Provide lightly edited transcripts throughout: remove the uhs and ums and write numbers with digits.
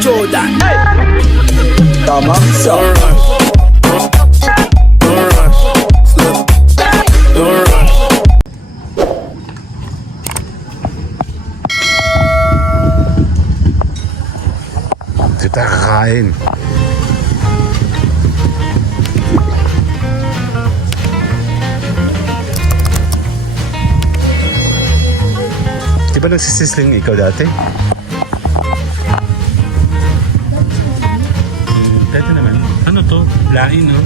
Jordan. Tamam sa. Kita kakain. Di ba nagsisisling ikaw dati? Dati naman. Ano to? Lain, no?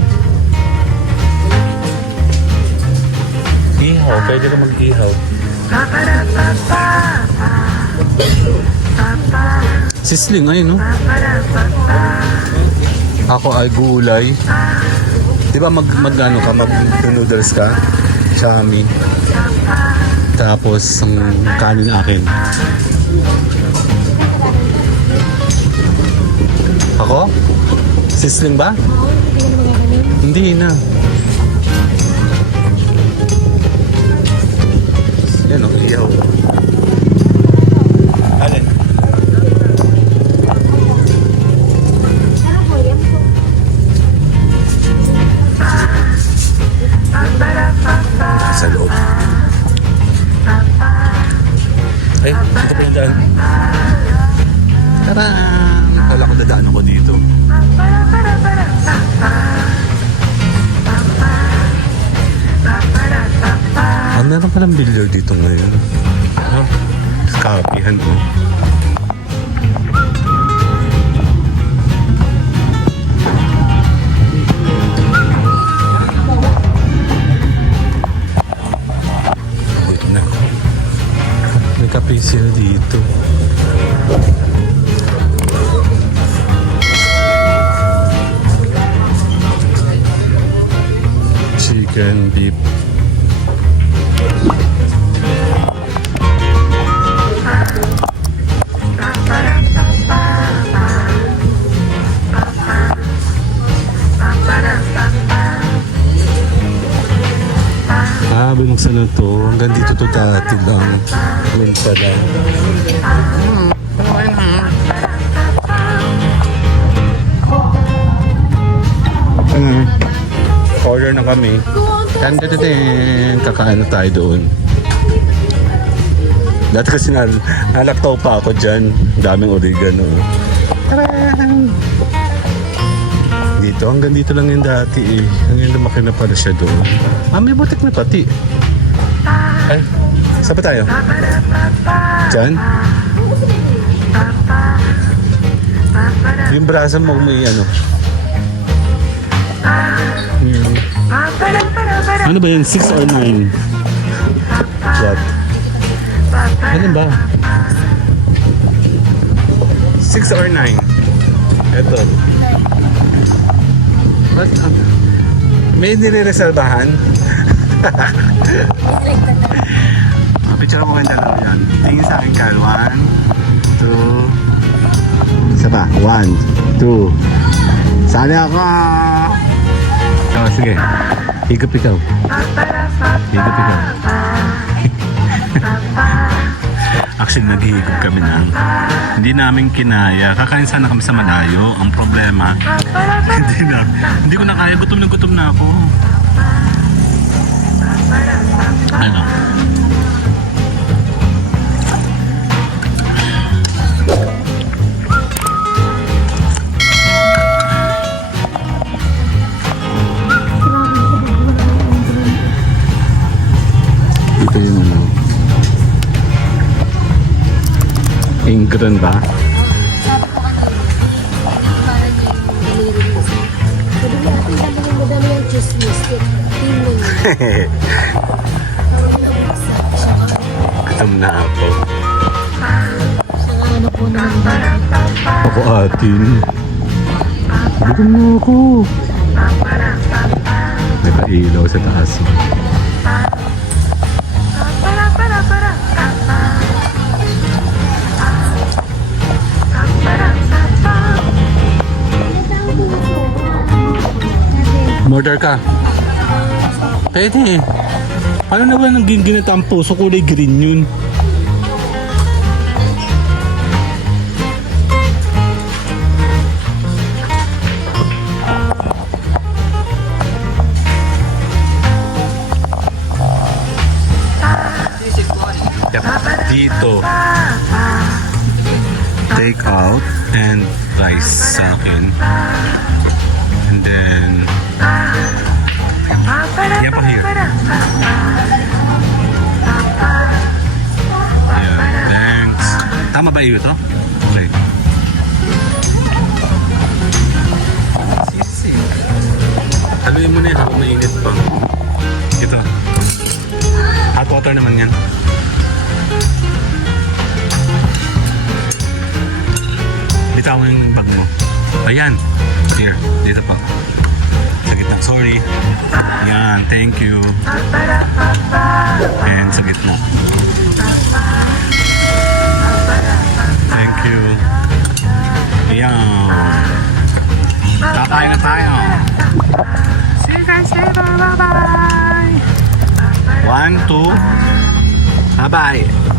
Ihaw. Pwede ka mag-ihaw. Sisling, ayun, no? Ako ay gulay. Di ba mag-ano ka? Mag-noodles ka? Chami. Tapos, ang kanin akin. Ako? Sisling ba? Hindi na. Yan o, iyaw. Alin? Sa loob. Ay, ito pa yung daan. Tarang! Kala ko dadaan ako dito. Meron palang billiard dito ngayon. Kapihan mo. Dito na. May kape sila dito. Chicken, beef. Binuksan na to. Hanggang dito to dati lang. Yun pala. Order na kami. Kakain na tayo doon. Dati kasi nalaktaw pa ako dyan. Daming oregano. Dito, hanggang dito lang yung dati eh. Hanggang lumaki na pala siya doon. May butik na pati. Ay, saan pa tayo? Diyan? Yung braso mo may ano. Ano ba yan? 6 or 9? What? Ano ba? 6 or 9? Ito. What? May nire-reservahan? Picture ako ng dalawa yan. Tingin sa akin, Carl. 1, 2. Isa pa. 1, 2. Sali ako! Oh, sige. Higop ikaw. Higop ikaw. Actually, naghihigop kami ng hindi namin kinaya. Kakain sana kami sa malayo. Ang problema, hindi ko na kaya. Gutom na ako. Ano? Ito yung ano. Ingran ba? Gutom na ako. Ako atin. Gutom na ako. Nakailaw sa taas. Murder ka. Pwede. Paano na ba nang ginata ang puso? Kulay green yun. take out and rice sa akin. And then, yan pa here. Ayan, thanks. Tama ba iyo to? Okay. Haluin mo na yan habang mainit pa. Ito. Hot water naman yan. Bitawan yung bag mo. Ayan. Here. Dito pa. Sa gitna. Sorry. Yan. Thank you. And sa gitna. Thank you. Ayan. Kakain na tayo. See you guys later. Bye-bye. 1, 2. Bye-bye.